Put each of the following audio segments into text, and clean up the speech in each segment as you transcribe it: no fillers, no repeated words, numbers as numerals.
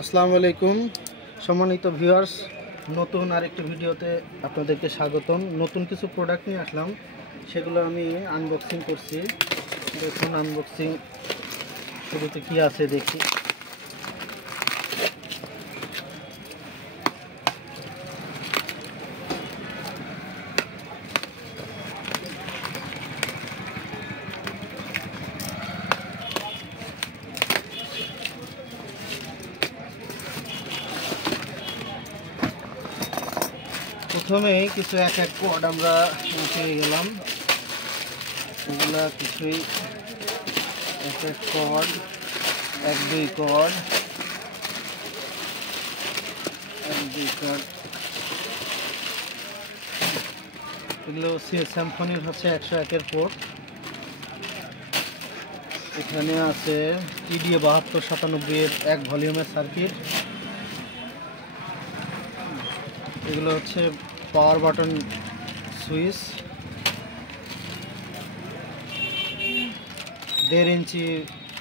আসসালামু আলাইকুম সম্মানিত ভিউয়ার্স, নতুন আরেকটি ভিডিওতে আপনাদেরকে স্বাগতম। নতুন কিছু প্রোডাক্ট নিয়ে আসলাম, সেগুলো আমি আনবক্সিং করছি। দেখুন আনবক্সিং শুরুতে কি আছে দেখি। প্রথমেই কিছু এক কর্ড আমরা পেয়ে গেলাম। এগুলা কিছুই এক কর্ড, 1-2 কর্ড, 1-2 কর্ড। এগুলো স্যামসংয়ের হচ্ছে 101 পোর্ট। এখানে আছে TDA 7297 1 ভলিউমের সার্কিট। এগুলো হচ্ছে power button switch, 1.5 inch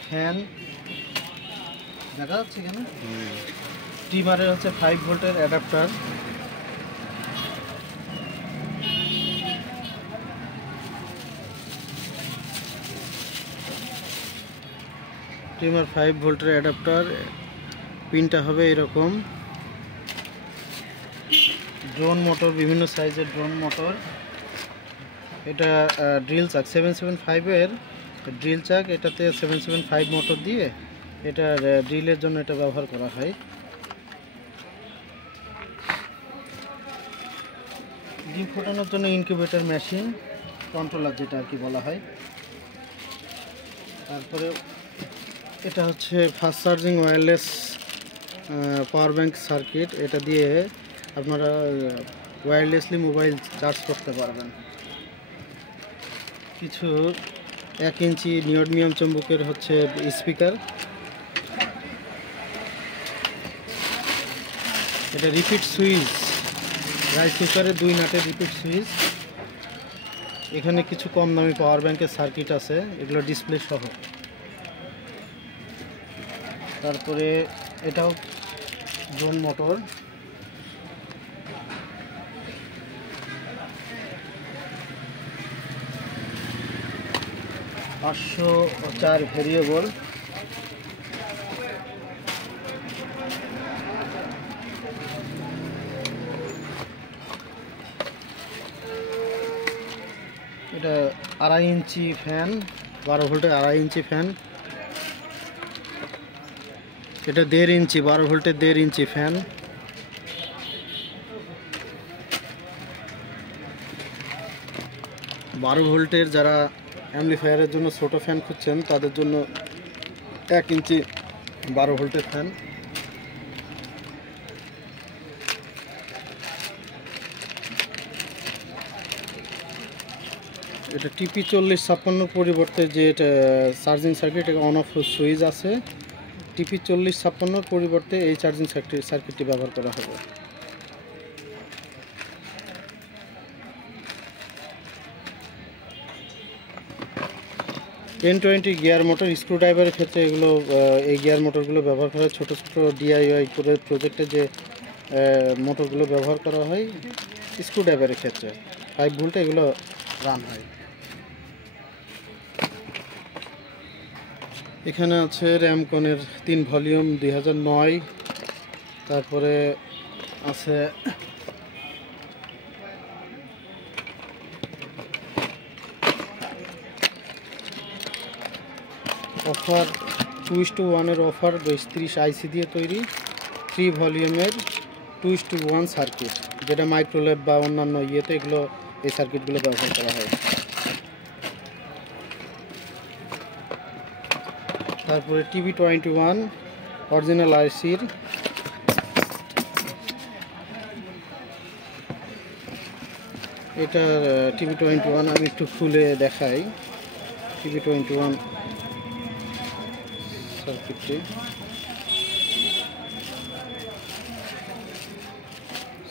fan দেখা যাচ্ছে এখানে। ট্রিমারের হচ্ছে 5 ভোল্টের অ্যাডাপ্টার। ট্রিমার 5 ভোল্টের অ্যাডাপ্টার, পিনটা হবে এরকম। ড্রোন মোটর, বিভিন্ন সাইজের ড্রোন মোটর। এটা ড্রিল চাক 775 এর ড্রিল চাক। এটাতে 775 মোটর দিয়ে এটা ড্রিলের জন্য এটা ব্যবহার করা হয়। ডিম ফোটানোর জন্য ইনকিউবেটর মেশিন, কন্ট্রোলার যেটা আর কি বলা হয়। তারপরে এটা হচ্ছে fast charging wireless power bank circuit. এটা দিয়ে আপনারা ওয়্যারলেসলি মোবাইল চার্জ করতে পারবেন। কিছু 1 ইঞ্চি নিওডিমিয়াম চুম্বকের হচ্ছে স্পিকার। এটা রিপিট সুইচ, রাইস কুকারের 2 নাটের রিপিট সুইচ। এখানে কিছু কম দামি পাওয়ার ব্যাংকের সার্কিট আছে, এগুলো ডিসপ্লে সহ। তারপরে এটাও ড্রোন মোটর। পাঁচশো 4 ভেরিয়েবল। এটা 2.5 ইঞ্চি ফ্যান, 12 ভোল্টের 2.5 ইঞ্চি ফ্যান। এটা 1.5 ইঞ্চি, 12 ভোল্টের 1.5 ইঞ্চি ফ্যান। বারো ভোল্টের যারা অ্যাম্পলিফায়ারের জন্য ছোট ফ্যান খুঁজছেন তাদের জন্য 1 ইঞ্চি 12 ভোল্টের ফ্যান। এটা TP 4056 পরিবর্তে যে এটা চার্জিং সার্কিট, এটা অন অফ সুইচ আছে। TP 4056 পরিবর্তে এই চার্জিং সার্কিটটি ব্যবহার করা হবে। N20 গিয়ার মোটর, স্ক্রুড্রাইভারের ক্ষেত্রে এগুলো এই গিয়ার মোটরগুলো ব্যবহার করা হয়। ছোটো ছোটো DIY করে প্রজেক্টে যে মোটরগুলো ব্যবহার করা হয় স্ক্রুড্রাইভারের ক্ষেত্রে 5 ভোল্টে এগুলো রান হয়। এখানে আছে র্যামকনের 3 ভলিউম 2009। তারপরে আছে অফার 2:1 এর অফার 30 IC দিয়ে তৈরি 3 ভলিউমের 2:1 সার্কিট, যেটা মাইক্রোলেভ বা অন্যান্য ইয়েতে এগুলো এই সার্কিটগুলো ব্যবহার করা হয়। তারপরে TB21 অরিজিনাল ICর। এটা TB21 আমি একটু খুলে দেখাই। TB21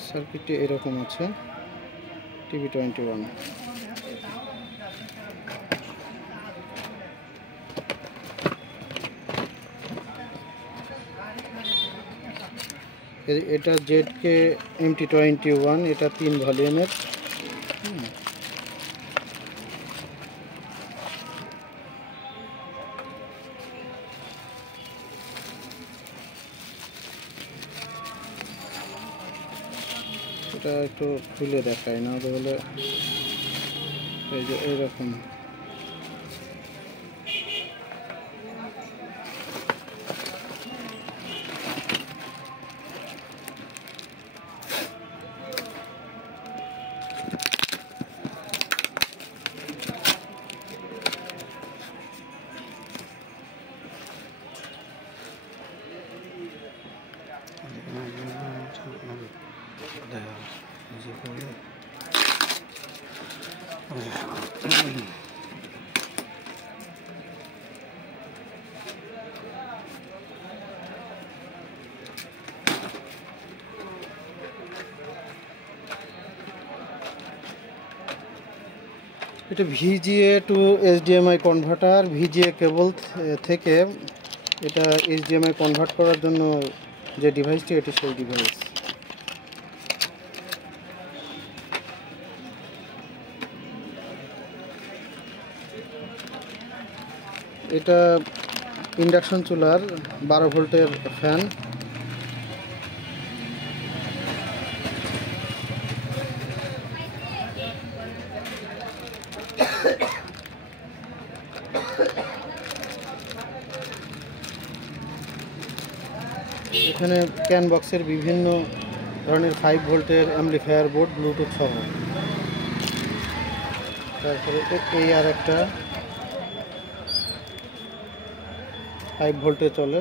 সার্কিটটি এরকম আছে। TB21 এটা জেডকে MT21, এটা 3 ভলিউমের। এটা একটু খুলে দেখায় না বলে এই যে এইরকম। এটা VGA to HDMI converter. VGA cable থেকে এটা HDMI কনভার্ট করার জন্য যে ডিভাইসটি, এটি সেই ডিভাইস। এটা ইন্ডাকশন চুলার 12 ভোল্টের ফ্যান। এখানে ক্যান বক্সের বিভিন্ন ধরনের 5 ভোল্টের অ্যাম্পলিফায়ার বোর্ড, ব্লুটুথ সহ। তারপরে এই আর একটা 5 ভোল্টে চলে।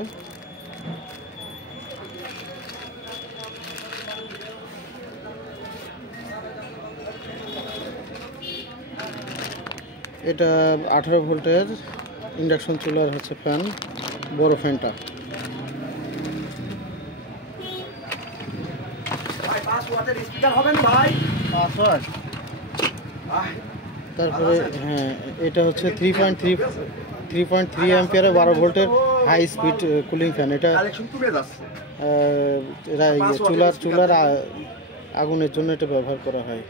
এটা 18 ভোল্টের ইন্ডাকশন চুলার হচ্ছে ফ্যান, বড় ফ্যানটা। তারপরে হ্যাঁ, এটা হচ্ছে 3.3 অ্যাম্পিয়ারের 12 ভোল্টের হাই স্পিড কুলিং ফ্যান। এটা চুলার আগুনের জন্য এটা ব্যবহার করা হয়।